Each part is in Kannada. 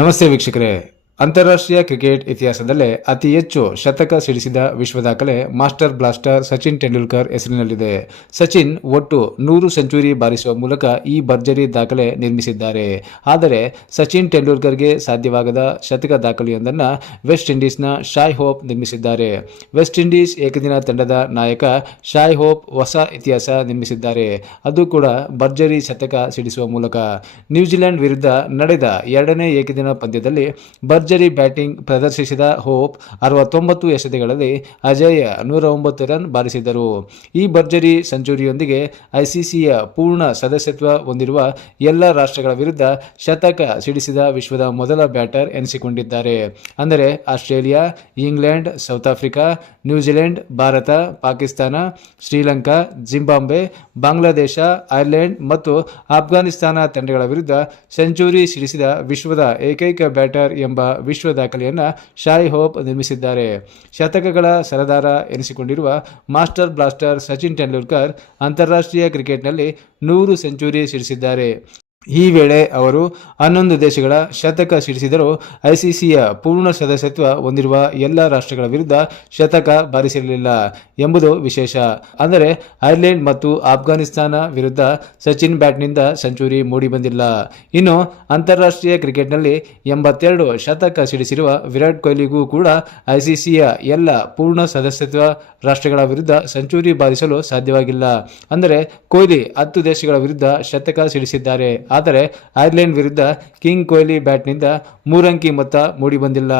ನಮಸ್ತೆ ವೀಕ್ಷಕರೇ. ಅಂತಾರಾಷ್ಟ್ರೀಯ ಕ್ರಿಕೆಟ್ ಇತಿಹಾಸದಲ್ಲೇ ಅತಿ ಹೆಚ್ಚು ಶತಕ ಸಿಡಿಸಿದ ವಿಶ್ವ ದಾಖಲೆ ಮಾಸ್ಟರ್ ಬ್ಲಾಸ್ಟರ್ ಸಚಿನ್ ತೆಂಡೂಲ್ಕರ್ ಹೆಸರಿನಲ್ಲಿದೆ. ಸಚಿನ್ ಒಟ್ಟು 100 ಸೆಂಚುರಿ ಬಾರಿಸುವ ಮೂಲಕ ಈ ಭರ್ಜರಿ ದಾಖಲೆ ನಿರ್ಮಿಸಿದ್ದಾರೆ. ಆದರೆ ಸಚಿನ್ ತೆಂಡೂಲ್ಕರ್ಗೆ ಸಾಧ್ಯವಾಗದ ಶತಕ ದಾಖಲೆಯೊಂದನ್ನು ವೆಸ್ಟ್ ಇಂಡೀಸ್ನ ಶಾಯ್ ಹೋಪ್ ನಿರ್ಮಿಸಿದ್ದಾರೆ. ವೆಸ್ಟ್ ಇಂಡೀಸ್ ಏಕದಿನ ತಂಡದ ನಾಯಕ ಶಾಯ್ ಹೋಪ್ ಹೊಸ ಇತಿಹಾಸ ನಿರ್ಮಿಸಿದ್ದಾರೆ. ಅದು ಕೂಡ ಭರ್ಜರಿ ಶತಕ ಸಿಡಿಸುವ ಮೂಲಕ. ನ್ಯೂಜಿಲೆಂಡ್ ವಿರುದ್ಧ ನಡೆದ ಎರಡನೇ ಏಕದಿನ ಪಂದ್ಯದಲ್ಲಿ ಭರ್ಜರಿ ಬ್ಯಾಟಿಂಗ್ ಪ್ರದರ್ಶಿಸಿದ ಹೋಪ್ 69 ಎಸೆತಗಳಲ್ಲಿ ಅಜೇಯ 109 ರನ್ ಬಾರಿಸಿದರು. ಈ ಭರ್ಜರಿ ಸೆಂಚುರಿಯೊಂದಿಗೆ ಐಸಿಸಿಯ ಪೂರ್ಣ ಸದಸ್ಯತ್ವ ಹೊಂದಿರುವ ಎಲ್ಲ ರಾಷ್ಟ್ರಗಳ ವಿರುದ್ಧ ಶತಕ ಸಿಡಿಸಿದ ವಿಶ್ವದ ಮೊದಲ ಬ್ಯಾಟರ್ ಎನಿಸಿಕೊಂಡಿದ್ದಾರೆ. ಅಂದರೆ Australia, England, south Africa, New Zealand, Bharat, Pakistan, Sri Lanka, Zimbabwe, Bangladesh, Ireland ಮತ್ತು ಆಫ್ಘಾನಿಸ್ತಾನ ತಂಡಗಳ ವಿರುದ್ಧ ಸೆಂಚುರಿ ಸಿಡಿಸಿದ ವಿಶ್ವದ ಏಕೈಕ ಬ್ಯಾಟರ್ ಎಂಬ ವಿಶ್ವ ದಾಖಲೆಯನ್ನು ಶಾಯ್ ಹೋಪ್ ನಿರ್ಮಿಸಿದ್ದಾರೆ. ಶತಕಗಳ ಸರದಾರ ಎನಿಸಿಕೊಂಡಿರುವ ಮಾಸ್ಟರ್ ಬ್ಲಾಸ್ಟರ್ ಸಚಿನ್ ತೆಂಡೂಲ್ಕರ್ ಅಂತಾರಾಷ್ಟ್ರೀಯ ಕ್ರಿಕೆಟ್ನಲ್ಲಿ 100 ಸೆಂಚುರಿ ಸಿಡಿಸಿದ್ದಾರೆ. ಈ ವೇಳೆ ಅವರು 11 ದೇಶಗಳ ಶತಕ ಸಿಡಿಸಿದರೂ ಐಸಿಸಿಯ ಪೂರ್ಣ ಸದಸ್ಯತ್ವ ಹೊಂದಿರುವ ಎಲ್ಲ ರಾಷ್ಟ್ರಗಳ ವಿರುದ್ಧ ಶತಕ ಬಾರಿಸಿರಲಿಲ್ಲ ಎಂಬುದು ವಿಶೇಷ. ಅಂದರೆ ಐರ್ಲೆಂಡ್ ಮತ್ತು ಆಫ್ಘಾನಿಸ್ತಾನ ವಿರುದ್ಧ ಸಚಿನ್ ಬ್ಯಾಟ್ನಿಂದ ಸೆಂಚುರಿ ಮೂಡಿಬಂದಿಲ್ಲ. ಇನ್ನು ಅಂತಾರಾಷ್ಟ್ರೀಯ ಕ್ರಿಕೆಟ್ನಲ್ಲಿ 82 ಶತಕ ಸಿಡಿಸಿರುವ ವಿರಾಟ್ ಕೊಹ್ಲಿಗೂ ಕೂಡ ಐಸಿಸಿಯ ಎಲ್ಲ ಪೂರ್ಣ ಸದಸ್ಯತ್ವ ರಾಷ್ಟ್ರಗಳ ವಿರುದ್ಧ ಸೆಂಚುರಿ ಬಾರಿಸಲು ಸಾಧ್ಯವಾಗಿಲ್ಲ. ಅಂದರೆ ಕೊಹ್ಲಿ 10 ದೇಶಗಳ ವಿರುದ್ಧ ಶತಕ ಸಿಡಿಸಿದ್ದಾರೆ. ಆದರೆ ಐರ್ಲೆಂಡ್ ವಿರುದ್ಧ ಕಿಂಗ್ ಕೊಹ್ಲಿ ಬ್ಯಾಟ್ನಿಂದ 3 ಅಂಕಿ ಮೊತ್ತ ಮೂಡಿಬಂದಿಲ್ಲ.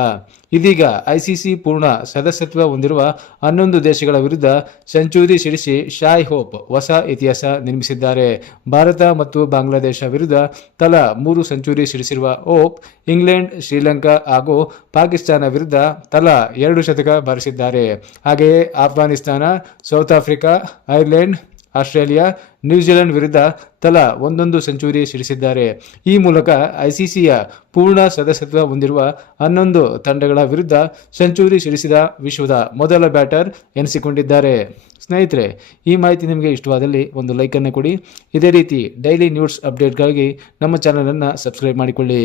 ಇದೀಗ ಐಸಿಸಿ ಪೂರ್ಣ ಸದಸ್ಯತ್ವ ಹೊಂದಿರುವ 11 ದೇಶಗಳ ವಿರುದ್ಧ ಸೆಂಚುರಿ ಸಿಡಿಸಿ ಶಾಯ್ ಹೋಪ್ ಹೊಸ ಇತಿಹಾಸ ನಿರ್ಮಿಸಿದ್ದಾರೆ. ಭಾರತ ಮತ್ತು ಬಾಂಗ್ಲಾದೇಶ ವಿರುದ್ಧ ತಲಾ 3 ಸೆಂಚುರಿ ಸಿಡಿಸಿರುವ ಹೋಪ್ ಇಂಗ್ಲೆಂಡ್, ಶ್ರೀಲಂಕಾ ಹಾಗೂ ಪಾಕಿಸ್ತಾನ ವಿರುದ್ಧ ತಲಾ 2 ಶತಕ ಬಾರಿಸಿದ್ದಾರೆ. ಹಾಗೆಯೇ Afghanistan, south Africa, Ireland, Australia, New Zealand ವಿರುದ್ಧ ತಲಾ 1 ಸೆಂಚುರಿ ಸಿಡಿಸಿದ್ದಾರೆ. ಈ ಮೂಲಕ ಐಸಿಸಿಯ ಪೂರ್ಣ ಸದಸ್ಯತ್ವ ಹೊಂದಿರುವ 11 ತಂಡಗಳ ವಿರುದ್ಧ ಸೆಂಚುರಿ ಸಿಡಿಸಿದ ವಿಶ್ವದ ಮೊದಲ ಬ್ಯಾಟರ್ ಎನಿಸಿಕೊಂಡಿದ್ದಾರೆ. ಸ್ನೇಹಿತರೆ, ಈ ಮಾಹಿತಿ ನಿಮಗೆ ಇಷ್ಟವಾದಲ್ಲಿ ಒಂದು ಲೈಕನ್ನು ಕೊಡಿ. ಇದೇ ರೀತಿ ಡೈಲಿ ನ್ಯೂಸ್ ಅಪ್ಡೇಟ್ಗಾಗಿ ನಮ್ಮ ಚಾನಲನ್ನು ಸಬ್ಸ್ಕ್ರೈಬ್ ಮಾಡಿಕೊಳ್ಳಿ.